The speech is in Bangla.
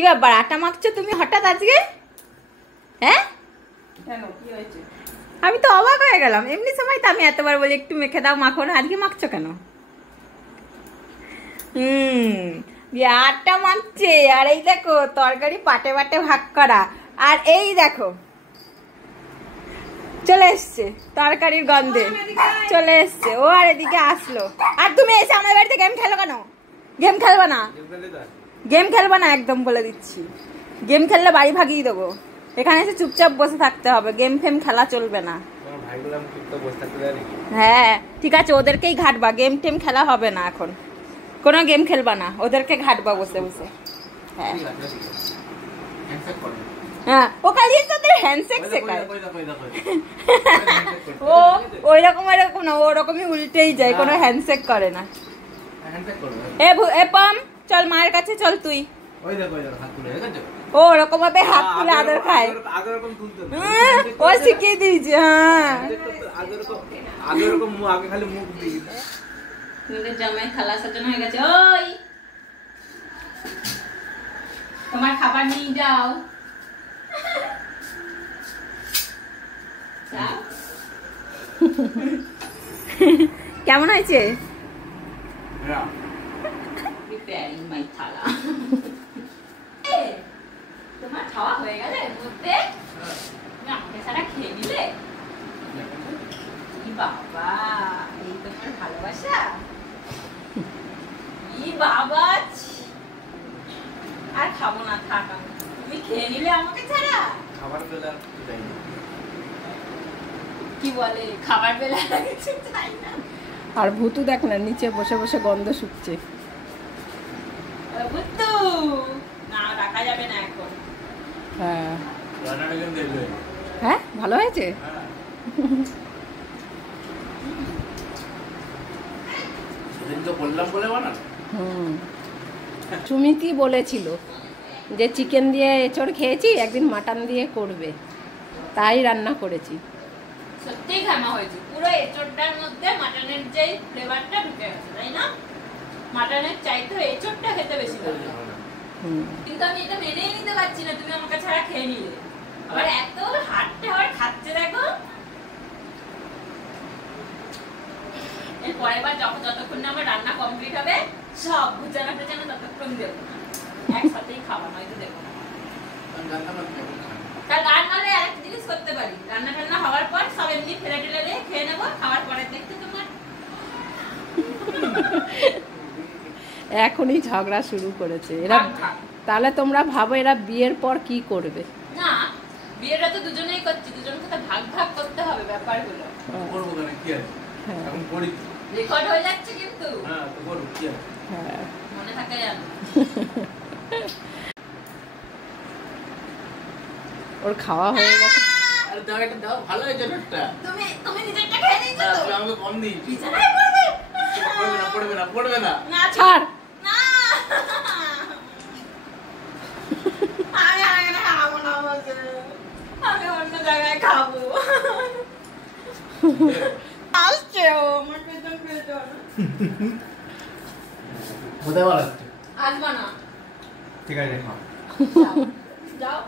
কি ব্যাপার আটা মাখছো তুমি হঠাৎ আজকে? হ্যাঁ কেন কি হয়েছে? আমি তো অবাক হয়ে গেলাম, এমনি সময় তো আমি এতবার বলি একটু মেখে দাও মাখো না, আজকে মাখছো কেন? আটা মাখছে আর এই দেখো তরকারি পাটে পাটে ভাগ করা, আর এই দেখো চলে এসছে তরকারির গন্ধে, চলে এসছে ও, আর এদিকে আসলো। আর তুমি এসে আমার বাড়িতে গেম খেলো কেন? গেম খেলবা না, গেম খেলবা না একদম বলে দিচ্ছি। গেম খেললে বাড়ি ভাগিয়ে দেবো। এখানে এসে চুপচাপ বসে থাকতে হবে, গেম ফেম খেলা চলবে না। হ্যাঁ ঠিক আছে, ওদেরকেই ঘাটবা, গেম টেম খেলা হবে না এখন, কোনো গেম খেলবা না, ওদেরকে ঘাটবা বসে বসে। হ্যাঁ হ্যাঁ ও খালি তোদের হ্যান্ডশেক শেখায়। ও ওইরকম এরকম না, ওরকমই উল্টেই যায়, কোনো হ্যান্ডশেক করে না। এ পম চল মায়ের কাছে চল তুই। ও ওরকম ভাবে হাত তুলে আদর খায়, ও শিখিয়ে দিয়েছে। হ্যাঁ জামাই থালা সাজানো হয়ে গেছে, ওই তোমার খাবার নিয়ে যাও। কেমন হয়েছে? তোমার খাওয়া হয়ে গেলে মধ্যে আমাকে সারা খেয়ে নিলে? বাবা এই তোমার ভালোবাসা, বাবা আর খাবো না, থাক তুমি খেয়ে নিলে আমাকে ছাড়া। খাবার বেলা কি বলে, খাবার বেলা কিছু চাই না। আর ভূতু দেখ না নিচে বসে বসে গন্ধ শুকছে। ভূতু না রাখা যাবে না এখন। হ্যাঁ হ্যাঁ ভালো হয়েছে। সুমিতি বলেছিল যে চিকেন দিয়ে এঁচড় খেয়েছি, একদিন মাটন দিয়ে করবে, তাই রান্না করেছি। সত্যিই খামা হয়েছে, পুরো এঁচড়টার মধ্যে মাটনের যে ফ্লেভারটা ঢুকে গেছে, তাই না? মাটনের চাইতে এঁচড়টা খেতে বেশি ভালো লাগে। কিন্তু আমি এটা মেনেই নিতে পারছি না, তুমি আমাকে ছাড়া খেয়ে নিলে। আবার এত হাটতে আবার খাচ্ছে দেখো। এর পরের বার যতক্ষণ না আমার রান্না কমপ্লিট হবে সব বুঝানা টুজানা ততক্ষণ দেবো না, একসাথেই খাওয়া নয়তো দেবো না। তার রান্নালে আরেকটা জিনিস করতে পারি, রান্না টান্না হওয়ার পর সব এমনি ফেলে টেলে দিয়ে খেয়ে নেবো, খাওয়ার পরে দেখতে তোমার। এখনই ঝগড়া শুরু করেছে এরা, তাহলে তোমরা ভাবো এরা বিয়ের পর কি করবে? না বিয়েটা তো দুজনেই করছি, দুজনকে তো ভাগ ভাগ করতে হবে ব্যাপারগুলো। করবো কেন কি আছে, এখন করি রেকর্ড হয়ে যাচ্ছে কিন্তু। হ্যাঁ তো করব কি আছে, হ্যাঁ মনে থাকে জানো। ওর খাওয়া হয়ে গেছে। আরে দাও একটা দাও, ভালো হয়েছে একটা। তুমি নিজেরটা খেয়ে নিয়েছো তো? না আমাকে কম দিই। বিছানায় পড়বে? পড়বে না। না ছাড়। না আমি খাবো না, আমি অন্য জায়গায় খাবো। আসছে ও আমার পেছন পেছন। কোথায় বল? আসবা না? ঠিক আছে খাও। যাও।